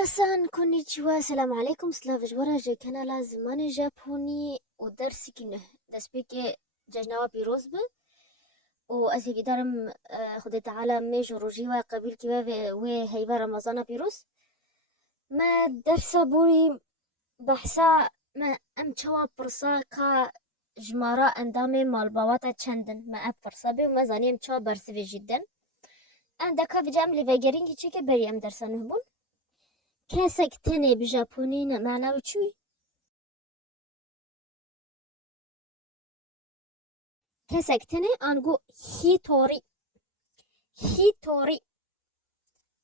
皆さんこんにちはالسلام عليكم سلاف جوارا جي كنالا زمان جابوني ودرسي كنه دسبيكي ججنوا بيروز به وأزي في دارم خد تعالى ميجو روجيوا قبيل كيوا وهيبا رمضان بيروز ما درسا بوري بحثا ما ام چوا برسا كا جمارا اندامي مالباواتا چندن ما اب برسا بي وما زاني ام چوا برسوي جدا عندك في جامل فيجرينجي چيكي بري ام درسا نهبون كاسك تاني بجابوني معناه چوي كاسك تاني انغو هيتوري هيتوري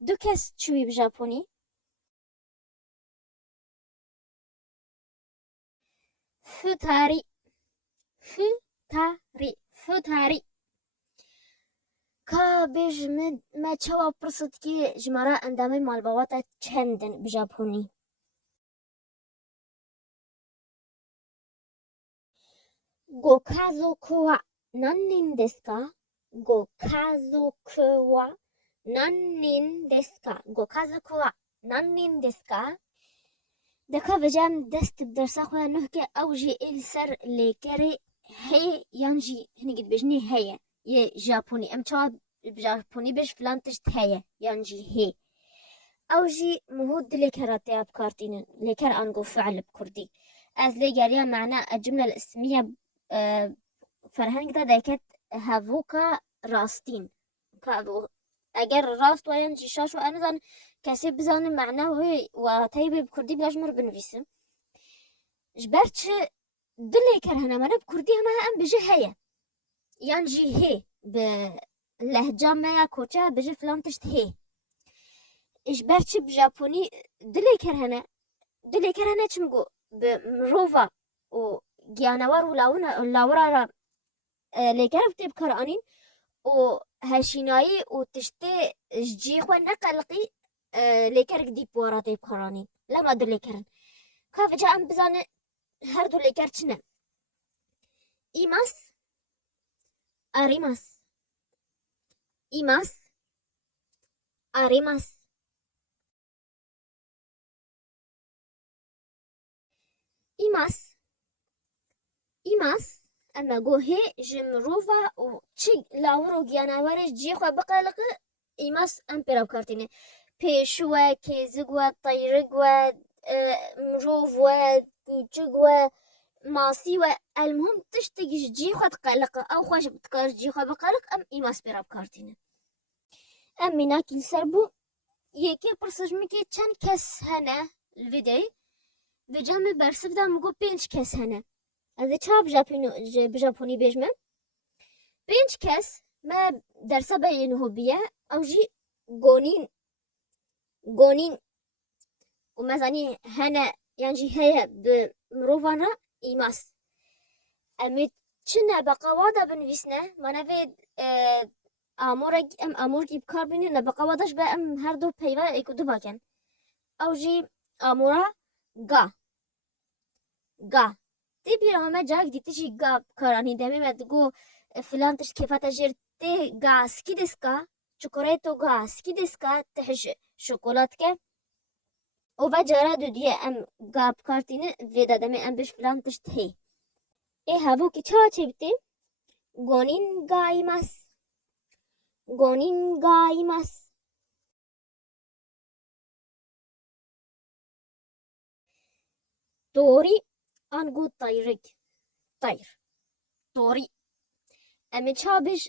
دو كاس چوي بجابوني فوتاري فوتاري فوتاري كا بيج ما چوا برسط كي جمارا اندامي مالباواتا چندن بجابونيご家族は何人ですかご家族は何人ですかご家族は何人ですかدكا بجام دست بدرسا خويا نهكي اوجي السر ليكري هي يانجي هني قد بجني هي يه جابوني ام چوا بجابوني بش فلان تشت هي يانجي هي اوجي مهود ليكراتي ابكارتين ليكر انقو فعل بكردي از ليجاريا معنى الجملة الاسمية فرهنگ دا دایکت هفوکا راستین که اگر راست و ینجی شاش و انزان کسی بزانه معناه و تایبه بکردی بلاجمر بنویسم جبرچ دلی کرهنه منه بکردی همه هم بجه هیه ینجی هی به لهجه ما کوچه بجه فلان تشت هی جبرچ بجاپونی دلی کرهنه چمگو بمروفا و گیانوار و لاورا ليكر بتب كرانين و هشيناي و تشتي جي خو نقلقي ليكر دي بوراتي بكرانين لما دو ليكرن كاف جا ام بزانه هر دو ليكر چنه ايماس اريماس ايماس اريماس ايماس ايماس اما گو هی جمروفا و چی لاورو گیاناورش جی خو بقلق ایماس ام پیراب کارتینه پیشوا کیزگوا طیرگوا مروفوا چگوا ماسیوا المهم تشتگیش جی خو تقلق او خوش بتکار جی خو بقلق ام ایماس پیراب کارتینه ام مناکی سربو یکی پرسجمی که چند کس هنه الویدیو بجام برسف دا مگو 5 کس هنه از چاب بجاپونی بيجمه 5 کس ما درسا بينه بيه او جي گونين ومثلا هنا يعني هي بمروفانا ايماس امي چنه بقوادا بنويسنه ما نفيد امورگی بکار بینه نبقواداش به ام هر دو پیوه ایکو دو باکن او جي امورا گا تی پیرامه جاک دیتی چی گاب کارانی دمی مدگو فلان تش کفاتا جرتی گا سکی دسکا چوکولیتو گا سکی دسکا تحش شوکولات که او با جارا دو دیه ام گاب کارتینه ویدا دمی ام بش فلان تش تی ای هاوو کی چا چی بیتی گونین گا ایماس دوری انگو طير طوري امی چابش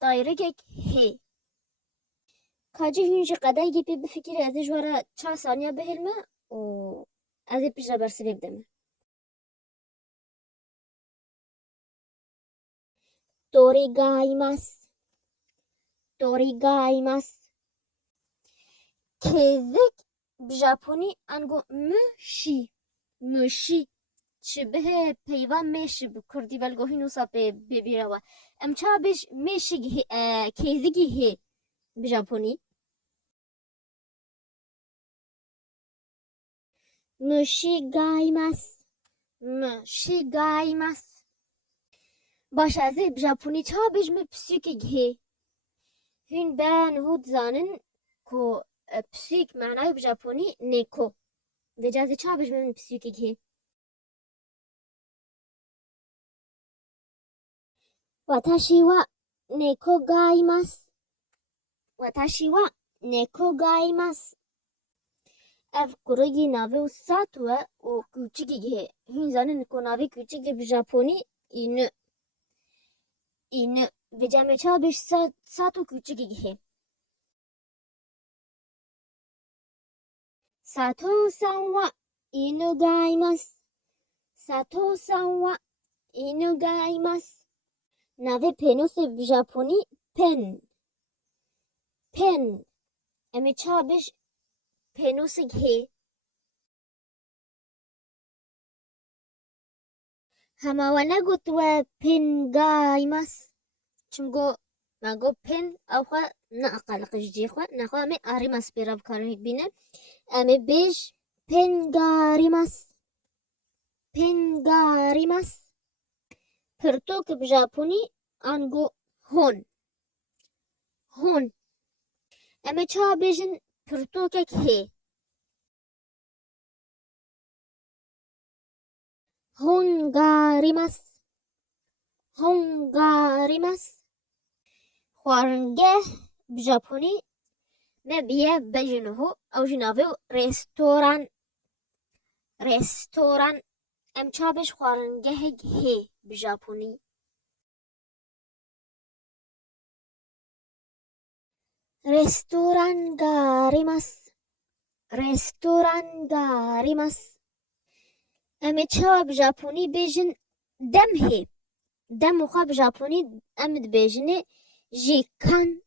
طيرك هي كاجي هنجي قداي جيبي بفكري از جوارا چا ثانية بهلمه و از پیش برسه ببدمه طوری گا ایماس كذك بجابوني انگو مشي شبه پیوان میشه بکردی ولگو هینوسا ببیروا ام چابش میشه کیزگی هی بجاپونی مشی گایماس باش از بجاپونی چابش می پسیوکی هی هین بان هود زانن کو بسيك معناه بجابوني نيكو. دجازي چابش من بسيكي هي. واتاشي wa neko gaimasu. واتاشي wa neko gaimasu. اف كوريجي نافي وساتوا وكوتشيجي هي. هين زاني نكو نافي كوتشيجي بجابوني إنو. إنو بجامي چابش ساتو كوتشيجي هي. ساتو-san wa inu ga imasu. ساتو-san wa inu ga imasu. ناوی پنوس ژاپنی پن. پن امی چابش پنوس هی. هما و نگوت و پن گایمس. چونگو مگو پن او خواه ناقل قجدی خواه نخواه امی آریمس بیراب کارمی بینه. امی بیش پن گاریمس. پن گاریمس. پرتوک بژاپنی آنگو هون. هون امی چابشن پرتوکک هی. هونگاریمس. هونگاریمس. خوارنگه بژاپنی مبیه بجنهو او جناوی رستوران. رستوران ام چابش خوارنگه هی بژاپنی. رستوران گاریمس. رستوران گاریمس. ام چاب ژاپنی بجن دم هی. دم خواب ژاپنی امد بجنه جیکان.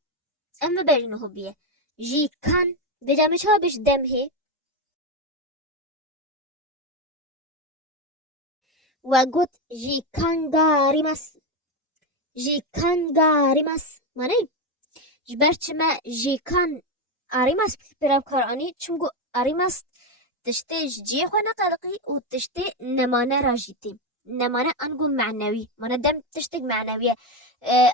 ام بجنهو بیه جیکان. بجامه چابش دم هی. وگوت جیکان گاریمس. جیکان گاریمس مانه جبرچ ما جیکان آریمس براب کارانی چونگو آریمس تشتی جی خوانا قلقی و تشتی نمانه راجیتی. نمانه انگو معنوی. مانه دم تشتگ معنویه.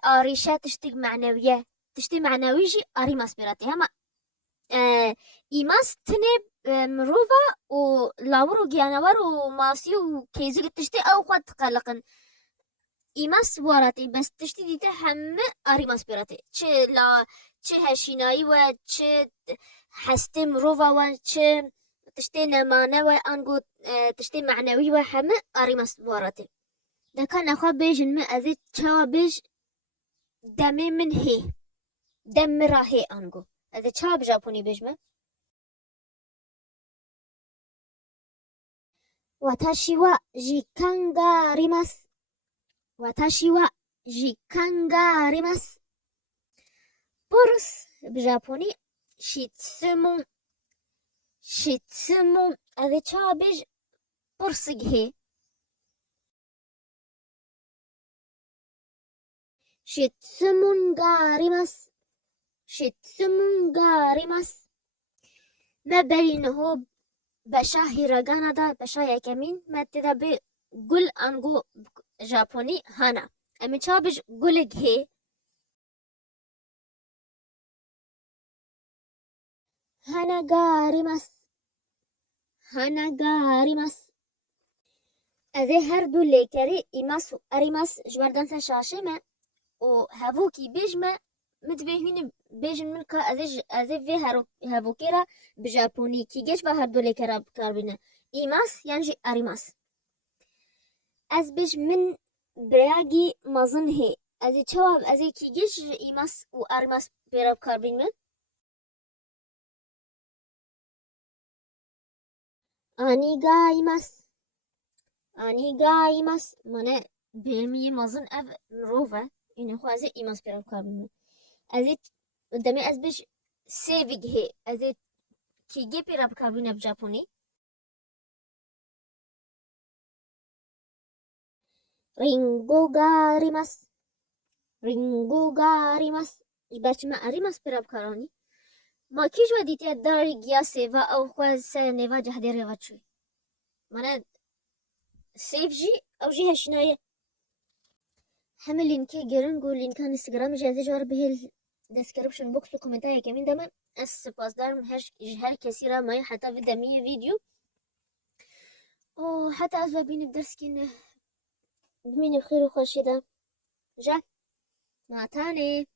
آریشه تشتگ معنویه. تشتی معنوی جی آریمس براتی. هما ایماس تنه مروفا و لاور و گیانوار و ماسی و کیزی تشتی او خود قلقن. ایماس وارتی بس تشتی دیده همه آریماس براتی. چه هشینایی و چه هسته مروفا و چه تشتی نمانه و انگو تشتی معنوی و همه آریماس وارتی. دکان اخوا بیجن من ازی چاوا بیج دمی من هی. دم را هی انگو. ازی چاوا بژاپنی بیج من. واتاشی wa jikan ga arimasu. واتاشی wa jikan ga arimasu. بورس بژاپنی شیتسومون. شیتسومون ازی چاوا بیج بورسگ هی. شیتسومون ga arimasu. شیتسومون ga arimasu. مبینهو بشا هیراگانا دا بشا یکمین متدا به گل انگو ژاپنی هانا. امی چابش گلگ هی. هانا گا آریمس. هانا گا آریمس. ازی هر دو لیکری ایماس و آریماس جوردن سا شاشه ما و هفو کی بیج ما متفهمین بیج من که ازی وی هفو کرا بژاپنی کی گش و هر دو لیکرا بکار بینه. ایماس یعنی آریماس. از بیج من برایگی مازن هی. ازی چواب ازی کی گش ایماس و آریماس براب کار بینه. آنی گا ایماس. آنی گا ایماس منه بیمی مازن اف مروفه. اینه خو ازی ایماس براب کار بینه. ازی دمی از بیش سیویگ هی. ازی کی گی براب کار بینه بژاپنی. رینگو گا آریماس. رینگو گا آریماس. بچ ما آریماس براب کارانی. ما کیش و دیتی داری گیا سیوا او خواهد سه نیوا جهده ریوات شوی. منه سیف جی او جی هشنایه. همه لینکه گرنگ و لینکان انستگرام جازه جوار به description box و کومنتای کمین دامه سپاس دارم هر کسی را مای حتی بدمی ویدیو و حتی از ببینیم درس کنه بمینی بخیر و خوشیده جا معتاني